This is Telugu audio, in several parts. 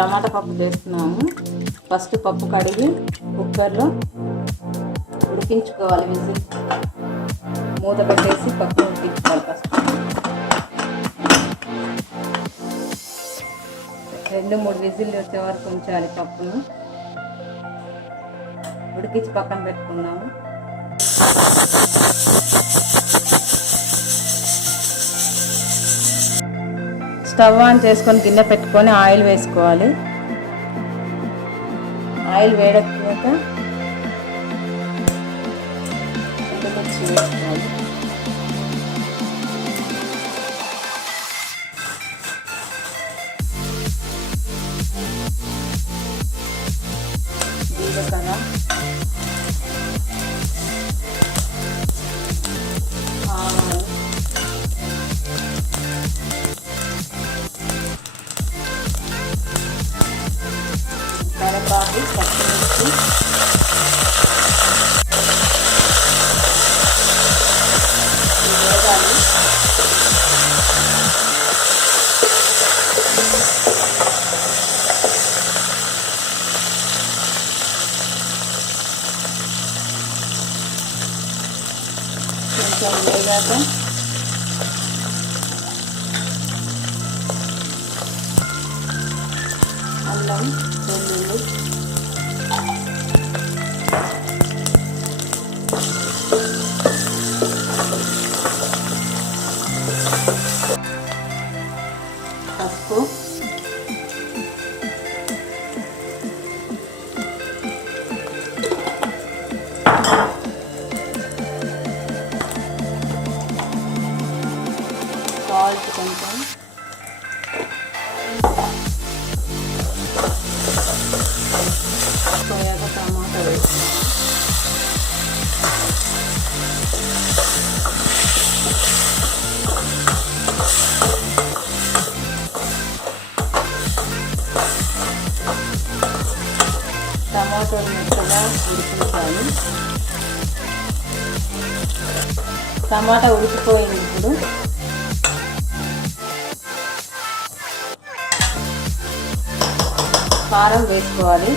టమాటా పప్పు చేస్తున్నాము. ఫస్ట్ పప్పు కడిగి కుక్కర్లో ఉడికించుకోవాలి. విజిల్ మూత పెట్టేసి పప్పు ఉడికించుకోవాలి. ఫస్ట్ 2-3 విజిల్ వచ్చే వరకు ఉంచాలి. పప్పును ఉడికించి పక్కన పెట్టుకున్నాము. స్టవ్ ఆన్ చేసుకొని గిన్నె పెట్టుకొని ఆయిల్ వేసుకోవాలి. ఆయిల్ వేడెక్కాక ఎండుమిర్చి వేసుకోవాలి. జీలకర్ర, ఆవాలు, కరివేపాకు, పచ్చిమిర్చి, వేగాలి. కొంచెం వేగాక అల్లం, వెల్లుల్లి, పసుపు, సాల్ట్ కొంచెం, పోయాక టమాటా వేసి టమాటాలు మెత్తగా ఉడికించాలి. టమాటా ఉడికిపోయింది. ఇప్పుడు కారం వేసుకోవాలి.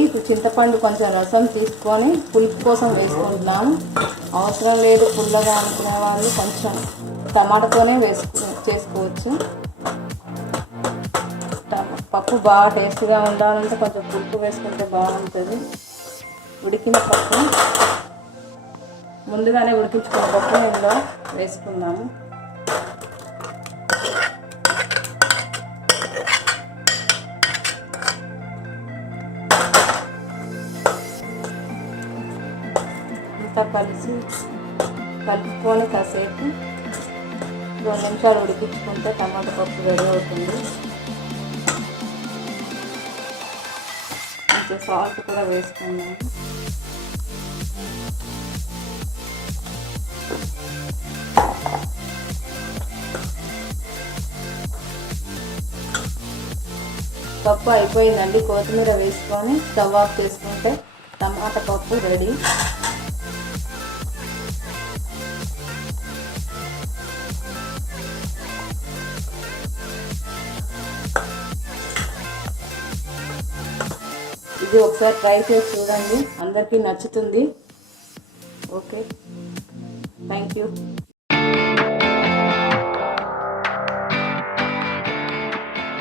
ఇప్పుడు చింతపండు కొంచెం రసం తీసుకొని పులుపు కోసం వేసుకుంటున్నాము. అవసరం లేదు పుల్లగా అనుకునే వాళ్ళు కొంచెం టమాటాతోనే చేసుకోవచ్చు. పప్పు బాగా టేస్ట్గా ఉండాలంటే కొంచెం పులుపు వేసుకుంటే బాగుంటుంది. ఉడికిన పప్పు ముందుగానే ఉడికించుకున్న పప్పు ఇందులో వేసుకుందాము. కలుపుకొని కాసేపు 2 నిమిషాలు ఉడికించుకుంటే టమాటా పప్పు రెడీ అవుతుంది. కొంచెం సాల్ట్ కూడా వేసుకున్నాము. పప్పు అయిపోయిందండి. కొత్తిమీర వేసుకొని స్టవ్ ఆఫ్ చేసుకుంటే టమాటా పప్పు రెడీ. ఇది ఒకసారి ట్రై చేసి చూడండి, అందరికీ నచ్చుతుంది. Okay, thank you.